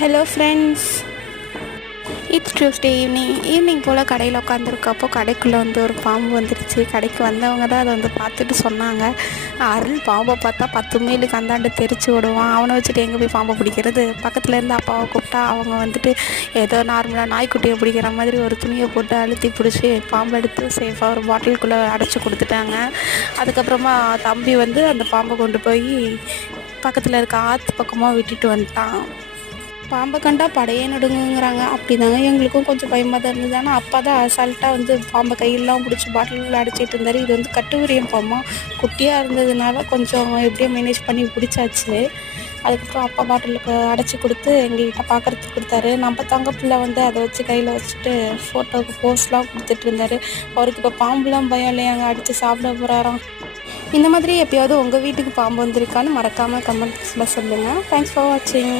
Hello friends, it's Tuesday evening போல் கடையில் உட்காந்துருக்கப்போ கடைக்குள்ளே ஒரு பாம்பு வந்துடுச்சு. கடைக்கு வந்தவங்க தான் அதை பார்த்துட்டு சொன்னாங்க, அருள் பாம்பை பார்த்தா 10 மைலுக்கு அந்தாண்டு தெரிச்சு விடுவான், அவனை வச்சுட்டு எங்கே போய் பாம்பை பிடிக்கிறது. பக்கத்தில் இருந்து அப்பாவை கூப்பிட்டா அவங்க ஏதோ நார்மலாக நாய்க்குட்டியை பிடிக்கிற மாதிரி ஒரு துணியை போட்டு அழுத்தி பிடிச்சி பாம்பை எடுத்து சேஃபாக ஒரு பாட்டிலுக்குள்ளே அடைச்சி கொடுத்துட்டாங்க. அதுக்கப்புறமா தம்பி அந்த பாம்பை கொண்டு போய் பக்கத்தில் இருக்க ஆற்று பக்கமாக விட்டுட்டு வந்துட்டான். பாம்பை கண்டா படையே நடுங்குங்கிறாங்க. அப்படி தாங்க எங்களுக்கும் கொஞ்சம் பயமாக தான் இருந்தது. ஆனால் அப்பா தான் அசால்ட்டாக பாம்பை கையெல்லாம் பிடிச்சி பாட்டிலில் அடைச்சிட்டு இருந்தார். இது கட்டுவிரியம் பாம்பா குட்டியாக இருந்ததுனால கொஞ்சம் எப்படியோ மேனேஜ் பண்ணி பிடிச்சாச்சு. அதுக்கப்புறம் அப்பா பாட்டிலுக்கு அடைச்சி கொடுத்து எங்கள்கிட்ட பார்க்குறதுக்கு கொடுத்தாரு. நம்ம தங்க பிள்ளை அதை வச்சு கையில் வச்சுட்டு ஃபோட்டோவுக்கு போஸ்ட்லாம் கொடுத்துட்டு இருந்தார். அவருக்கு இப்போ பாம்புலாம் பயம் இல்லையாங்க, அடித்து சாப்பிட போகிறாராம். இந்த மாதிரி எப்பயாவது உங்கள் வீட்டுக்கு பாம்பு வந்திருக்கான்னு மறக்காமல் கமெண்ட்ஸில் சொல்லுங்கள். தேங்க்ஸ் ஃபார் வாட்சிங்.